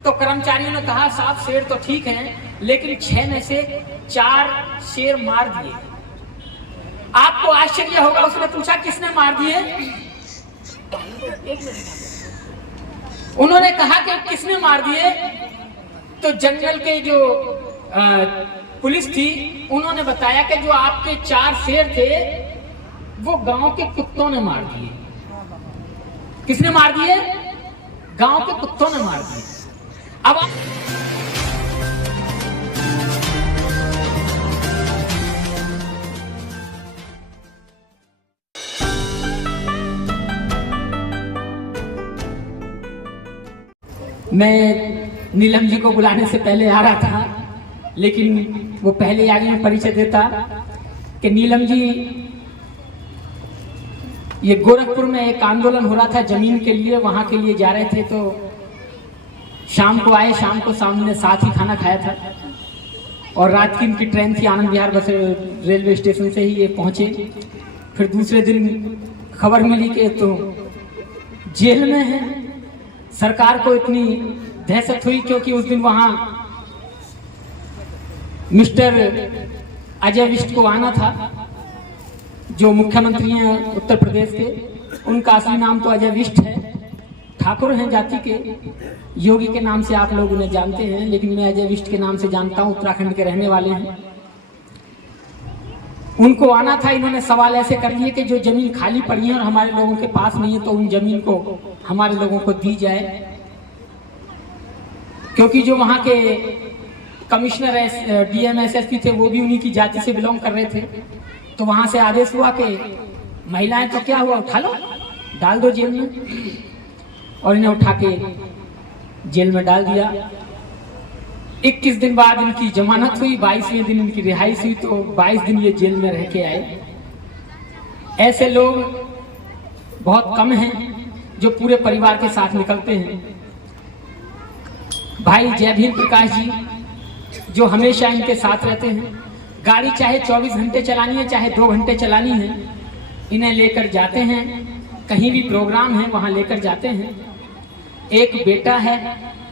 तो कर्मचारियों ने कहा 7 शेर तो ठीक है, लेकिन 6 में से 4 शेर मार दिए। आपको आश्चर्य होगा, उसने पूछा किसने मार दिए? उन्होंने कहा कि किसने मार दिए? तो जंगल के जो पुलिस थी उन्होंने बताया कि जो आपके 4 शेर थे वो गांव के कुत्तों ने मार दिए। किसने मार दिए? गांव के कुत्तों ने मार दिए। अब मैं नीलम जी को बुलाने से पहले आ रहा था, लेकिन वो पहले आगे में परिचय देता कि नीलम जी, ये गोरखपुर में एक आंदोलन हो रहा था जमीन के लिए, वहां के लिए जा रहे थे। तो शाम को आए, शाम को सामने साथ ही खाना खाया था और रात की इनकी ट्रेन थी, आनंद विहार बस रेलवे स्टेशन से ही ये पहुंचे। फिर दूसरे दिन खबर मिली कि तो जेल में है। सरकार को इतनी दहशत हुई क्योंकि उस दिन वहां मिस्टर अजय विष्ट को आना था, जो मुख्यमंत्री हैं उत्तर प्रदेश के। उनका असली नाम तो अजय विष्ट है, ठाकुर हैं जाति के, योगी के नाम से आप लोग उन्हें जानते हैं, लेकिन मैं अजय विष्ट के नाम से जानता हूं, उत्तराखंड के रहने वाले हैं। उनको आना था। इन्होंने सवाल ऐसे कर दिए कि जो जमीन खाली पड़ी है और हमारे लोगों के पास नहीं है, तो उन जमीन को हमारे लोगों को दी जाए, क्योंकि जो वहां के कमिश्नर डीएम एसएसपी थे वो भी उन्हीं की जाति से बिलोंग कर रहे थे। तो वहां से आदेश हुआ कि महिलाएं तो क्या हुआ, उठा लो, डाल दो जेल में। और इन्हें उठा के जेल में डाल दिया। 21 दिन बाद इनकी जमानत हुई, 22वें दिन इनकी रिहाई हुई। तो 22 दिन ये जेल में रह के आए। ऐसे लोग बहुत कम हैं जो पूरे परिवार के साथ निकलते हैं। भाई जय भीम प्रकाश जी, जो हमेशा इनके साथ रहते हैं, गाड़ी चाहे 24 घंटे चलानी है, चाहे 2 घंटे चलानी है, इन्हें लेकर जाते हैं। कहीं भी प्रोग्राम है वहां लेकर जाते हैं। एक बेटा है,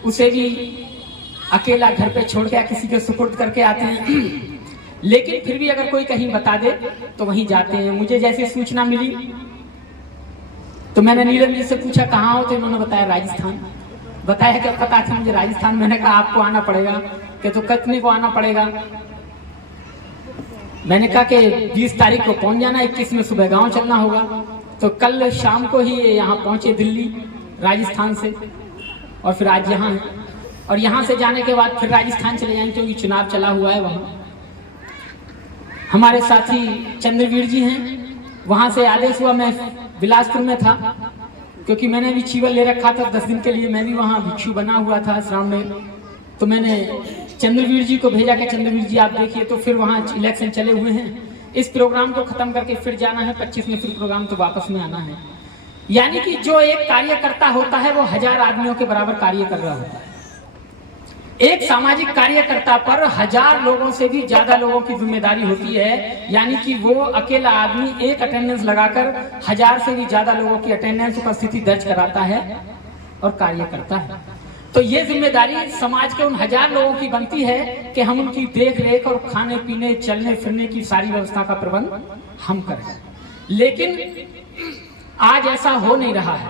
उसे भी अकेला घर पे छोड़ के किसी के सुपुर्द करके आते हैं। लेकिन फिर भी अगर कोई कहीं बता दे तो वहीं जाते हैं। मुझे जैसे सूचना मिली तो मैंने नीलम जी से पूछा कहाँ हो, तो इन्होंने बताया राजस्थान। बताया क्या पता था मुझे राजस्थान। मैंने कहा आपको आना पड़ेगा। कि तो कितने को आना पड़ेगा? मैंने कहा कि 20 तारीख को पहुंच जाना, 21 में सुबह गांव चलना होगा। तो कल शाम को ही यहाँ पहुंचे दिल्ली राजस्थान से, और फिर आज यहाँ है। और यहाँ से जाने के बाद फिर राजस्थान चले जाएंगे क्योंकि चुनाव चला हुआ है वहाँ। हमारे साथी चंद्रवीर जी हैं, वहाँ से आदेश हुआ, मैं बिलासपुर में था क्योंकि मैंने भी चीवल ले रखा था 10 दिन के लिए। मैं भी वहाँ भिक्षु बना हुआ था आश्रम में। तो मैंने चंद्रवीर जी को भेजा कि चंद्रवीर जी आप देखिए। तो फिर वहाँ इलेक्शन चले हुए हैं, इस प्रोग्राम को खत्म करके फिर जाना है। 25 में फिर प्रोग्राम तो वापस में आना है। यानी कि जो एक कार्यकर्ता होता है वो 1000 आदमियों के बराबर कार्य कर रहा होता है। एक सामाजिक कार्यकर्ता पर 1000 लोगों से भी ज्यादा लोगों की जिम्मेदारी होती है। यानी कि वो अकेला आदमी एक अटेंडेंस लगाकर 1000 से भी ज्यादा लोगों की अटेंडेंस उपस्थिति दर्ज कराता है और कार्य करता है। तो ये जिम्मेदारी समाज के उन 1000 लोगों की बनती है कि हम उनकी देख रेख और खाने पीने चलने फिरने की सारी व्यवस्था का प्रबंध हम करें। लेकिन आज ऐसा हो नहीं रहा है।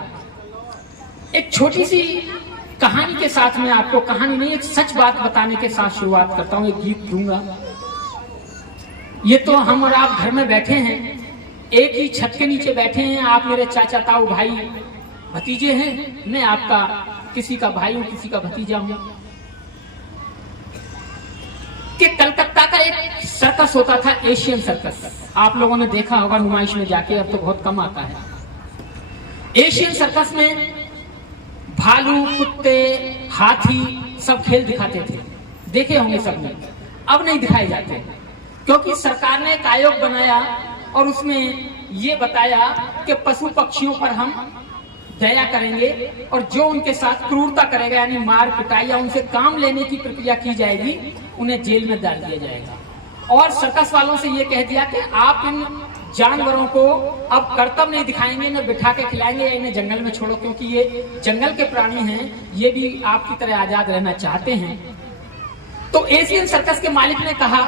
एक छोटी सी कहानी के साथ में आपको, कहानी नहीं एक सच बात बताने के साथ शुरुआत करता हूं। एक गीत दूंगा। ये तो हम और आप घर में बैठे हैं, एक ही छत के नीचे बैठे हैं। आप मेरे चाचा ताऊ भाई भतीजे हैं, मैं आपका किसी का भाई हूं, किसी का भतीजा हूं। कि कलकत्ता का एक सर्कस होता था, एशियन सर्कस। आप लोगों ने देखा होगा नुमाइश में जाके, अब तो बहुत कम आता है। एशियन सर्कस में भालू, कुत्ते, हाथी सब खेल दिखाते थे, देखे होंगे सबने। अब नहीं दिखाए जाते क्योंकि सरकार ने एक आयोग बनाया और उसमें ये बताया कि पशु पक्षियों पर हम दया करेंगे और जो उनके साथ क्रूरता करेगा, यानी मार पिटाई या उनसे काम लेने की प्रक्रिया की जाएगी, उन्हें जेल में डाल दिया जाएगा। और सर्कस वालों से ये कह दिया कि आप इन जानवरों को अब कर्तव्य नहीं दिखाएंगे, इन्हें बिठा के खिलाएंगे या इन्हें जंगल में छोड़ो, क्योंकि ये जंगल के प्राणी हैं, ये भी आपकी तरह आजाद रहना चाहते हैं। तो एशियन सर्कस के मालिक ने कहा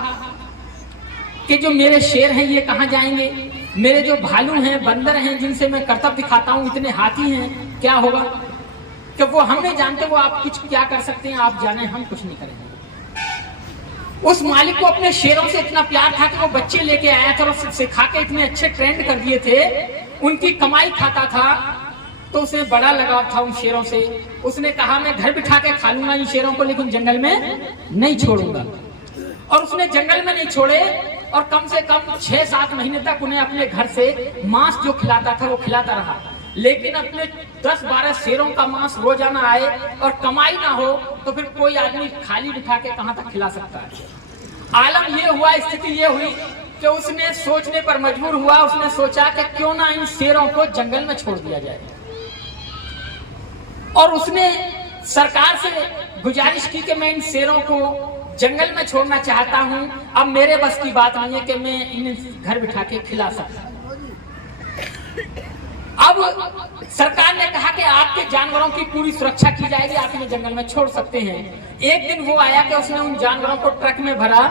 कि जो मेरे शेर हैं ये कहाँ जाएंगे, मेरे जो भालू हैं, बंदर हैं, जिनसे मैं कर्तव्य दिखाता हूँ, इतने हाथी हैं, क्या होगा? कि वो हम नहीं जानते, वो आप कुछ क्या कर सकते हैं, आप जाने, हम कुछ नहीं करेंगे। उस मालिक को अपने शेरों से इतना प्यार था कि वो बच्चे लेके आया था और सिखा के इतने अच्छे ट्रेंड कर दिए थे, उनकी कमाई खाता था, तो उसे बड़ा लगाव था उन शेरों से। उसने कहा मैं घर बिठा के खा लूंगा इन शेरों को, लेकिन जंगल में नहीं छोड़ूंगा। और उसने जंगल में नहीं छोड़े और कम से कम 6-7 महीने तक उन्हें अपने घर से मांस जो खिलाता था वो खिलाता रहा। लेकिन अपने 10-12 शेरों का मांस रोजाना आए और कमाई ना हो तो फिर कोई आदमी खाली बिठा के कहां तक खिला सकता है। आलम ये हुआ, स्थिति ये हुई कि उसने सोचने पर मजबूर हुआ। उसने सोचा कि क्यों ना इन शेरों को जंगल में छोड़ दिया जाए, और उसने सरकार से गुजारिश की कि मैं इन शेरों को जंगल में छोड़ना चाहता हूं, अब मेरे बस की बात नहीं है कि मैं इन्हें घर बिठा के खिला सकता। अब सरकार ने कहा कि आपके जानवरों की पूरी सुरक्षा की जाएगी, आप इन्हें जंगल में छोड़ सकते हैं। एक दिन वो आया कि उसने उन जानवरों को ट्रक में भरा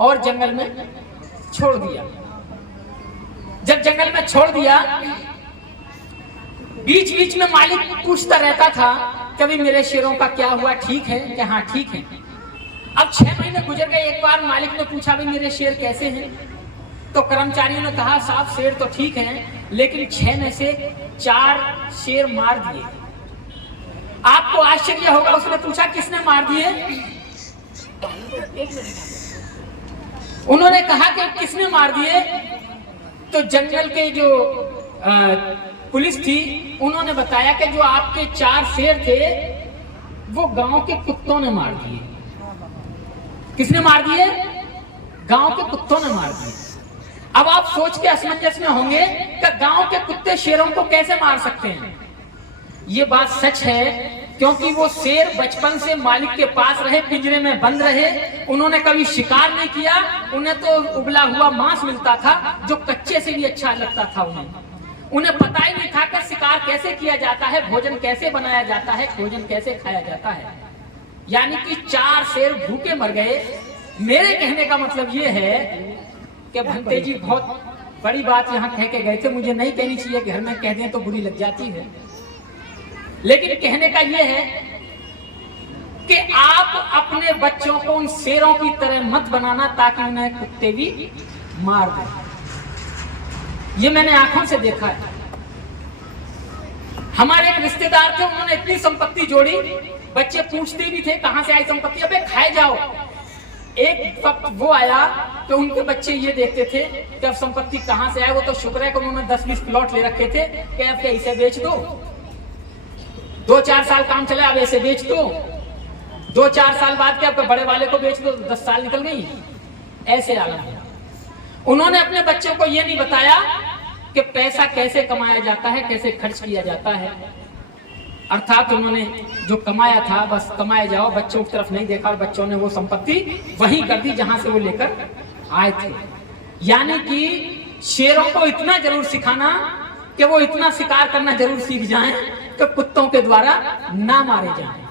और जंगल में छोड़ दिया। जब जंगल में छोड़ दिया, बीच बीच में मालिक पूछता रहता था कभी मेरे शेरों का क्या हुआ, ठीक है कि हाँ ठीक है। अब 6 महीने गुजर गए। एक बार मालिक ने पूछा भाई मेरे शेर कैसे हैं, तो कर्मचारियों ने कहा साहब शेर तो ठीक हैं, लेकिन 6 में से 4 शेर मार दिए। आपको आश्चर्य होगा, उसने पूछा किसने मार दिए? उन्होंने कहा कि किसने मार दिए? तो जंगल के जो पुलिस थी उन्होंने बताया कि जो आपके 4 शेर थे वो गांव के कुत्तों ने मार दिए। किसने मार दिए? गांव के कुत्तों ने मार दिए। अब आप सोच के असमंजस में होंगे कि गांव के कुत्ते शेरों को कैसे मार सकते हैं। ये बात सच है, क्योंकि वो शेर बचपन से मालिक के पास रहे, पिंजरे में बंद रहे, उन्होंने कभी शिकार नहीं किया। उन्हें तो उबला हुआ मांस मिलता था जो कच्चे से भी अच्छा लगता था। उन्हें पता ही नहीं था कि शिकार कैसे किया जाता है, भोजन कैसे बनाया जाता है, भोजन कैसे खाया जाता है। यानी कि 4 शेर भूखे मर गए। मेरे कहने का मतलब ये है कि भंते जी बहुत बड़ी बात यहाँ कह के गए थे, मुझे नहीं कहनी चाहिए, घर में कह दें तो बुरी लग जाती है, लेकिन कहने का ये है कि आप अपने बच्चों को उन शेरों की तरह मत बनाना ताकि उन्हें कुत्ते भी मार दें। ये मैंने आंखों से देखा है। हमारे एक रिश्तेदार थे, उन्होंने इतनी संपत्ति जोड़ी, बच्चे पूछते भी थे कहां से आई संपत्ति, अबे खाए जाओ। एक वक्त वो आया तो उनके बच्चे ये देखते थे कि अब संपत्ति कहां से आए। वो तो शुक्र है कि उन्होंने 10-20 प्लॉट ले रखे थे कि अब इसे बेच दो, 2-4 साल काम चला, अब ऐसे बेच दो, 2-4 साल बाद के आपके बड़े वाले को बेच दो, 10 साल निकल गई। ऐसे आलम उन्होंने अपने बच्चों को ये नहीं बताया कि पैसा कैसे कमाया जाता है, कैसे खर्च किया जाता है। अर्थात उन्होंने जो कमाया था बस कमाए जाओ, बच्चों की तरफ नहीं देखा और बच्चों ने वो संपत्ति वहीं कर दी जहां से वो लेकर आए थे। यानी कि शेरों को इतना जरूर सिखाना कि वो इतना शिकार करना जरूर सीख जाएं कि कुत्तों के द्वारा ना मारे जाएं।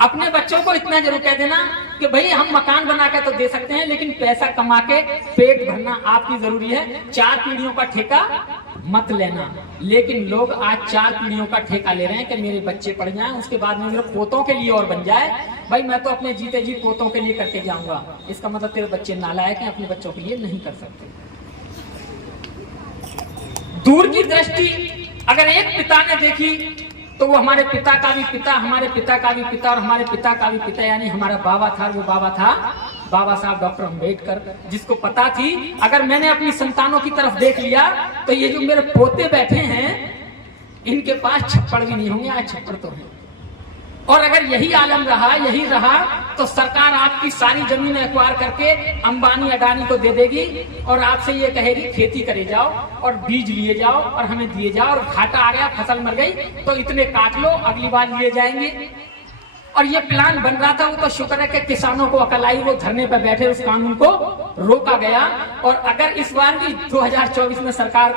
अपने बच्चों को इतना जरूर कह देना कि भाई हम मकान बना के तो दे सकते हैं, लेकिन पैसा कमा के पेट भरना आपकी जरूरी है। 4 पीढ़ियों का ठेका मत लेना। लेकिन लोग आज 4 पीढ़ियों का ठेका ले रहे हैं कि मेरे बच्चे पढ़ जाएं, उसके बाद में मेरे पोतों के लिए और बन जाए। भाई मैं तो अपने जीते जी पोतों के लिए करके जाऊंगा, इसका मतलब तेरे बच्चे नालायक हैं, अपने बच्चों के लिए नहीं कर सकते। दूर की दृष्टि अगर एक पिता ने देखी तो वो हमारे पिता का भी पिता, हमारे पिता का भी पिता और हमारे पिता का भी पिता, यानी हमारा बाबा था। वो बाबा था बाबा साहब डॉक्टर अम्बेडकर, जिसको पता थी अगर मैंने अपनी संतानों की तरफ देख लिया तो ये जो मेरे पोते बैठे हैं इनके पास छप्पड़ भी नहीं होंगे। आज छप्पड़ तो है, और अगर यही आलम रहा, यही रहा, तो सरकार आपकी सारी जमीन एक्वायर करके अंबानी अडानी को दे देगी और आपसे ये कहेगी खेती करे जाओ और बीज लिए जाओ और हमें दिए जाओ, और घाटा आ गया, फसल मर गई तो इतने काट लो, अगली बार लिए जाएंगे। और ये प्लान बन रहा था, वो तो शुक्र है कि किसानों को अकल आई, वो धरने पर बैठे, उस कानून को रोका गया। और अगर इस बार भी 2024 में सरकार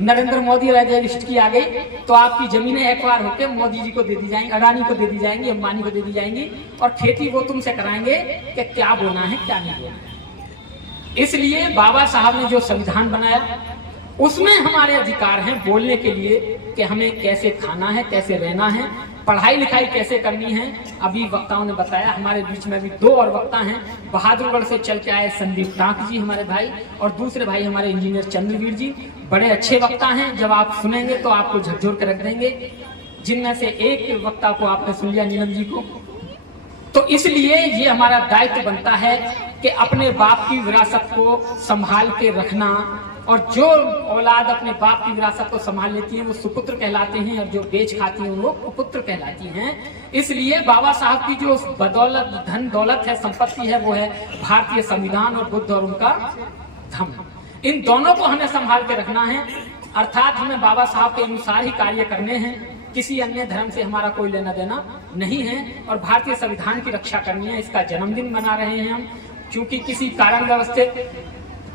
नरेंद्र मोदी रजिस्ट की आ गई तो आपकी जमीनें एक बार होकर मोदी जी को दे दी जाएंगी, अडानी को दे दी जाएंगी, अंबानी को दे दी जाएंगी, और खेती वो तुमसे कराएंगे कि क्या बोना है क्या नहीं बोना है। इसलिए बाबा साहब ने जो संविधान बनाया उसमें हमारे अधिकार हैं बोलने के लिए कि हमें कैसे खाना है, कैसे रहना है, पढ़ाई लिखाई कैसे करनी है। अभी वक्ताओं ने बताया, हमारे बीच में भी दो और वक्ता हैं, बहादुरगढ़ से चल के आए संदीप टाक जी हमारे भाई, और दूसरे भाई हमारे इंजीनियर चंद्रवीर जी, बड़े अच्छे वक्ता हैं। जब आप सुनेंगे तो आपको झकझोर कर रख देंगे। जिनमें से एक वक्ता को आपने सुन लिया, नीलम जी को। तो इसलिए ये हमारा दायित्व बनता है कि अपने बाप की विरासत को संभाल के रखना, और जो औलाद अपने बाप की विरासत को संभाल लेती है वो सुपुत्र कहलाते हैं, और जो बेच खाती हैं वो कुपुत्र कहलाती हैं। इसलिए बाबा साहब की जो बदौलत, धन दौलत है, संपत्ति है, वो है भारतीय संविधान और बुद्ध और उनका धम्म। इन दोनों को हमें संभाल के रखना है, अर्थात हमें बाबा साहब के अनुसार ही कार्य करने हैं। किसी अन्य धर्म से हमारा कोई लेना देना नहीं है, और भारतीय संविधान की रक्षा करनी है। इसका जन्मदिन मना रहे हैं हम, क्योंकि किसी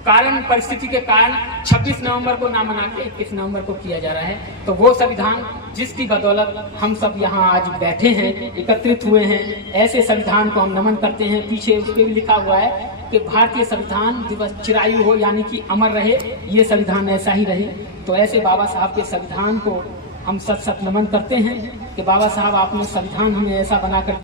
कारण परिस्थिति के कारण 26 नवंबर को ना मना के 21 नवंबर को किया जा रहा है। तो वो संविधान जिसकी बदौलत हम सब यहाँ आज बैठे हैं, एकत्रित हुए हैं, ऐसे संविधान को हम नमन करते हैं। पीछे उसके भी लिखा हुआ है कि भारतीय संविधान दिवस चिरायु हो, यानी कि अमर रहे, ये संविधान ऐसा ही रहे। तो ऐसे बाबा साहब के संविधान को हम सत सत नमन करते हैं कि बाबा साहब आपने संविधान हमें ऐसा बनाकर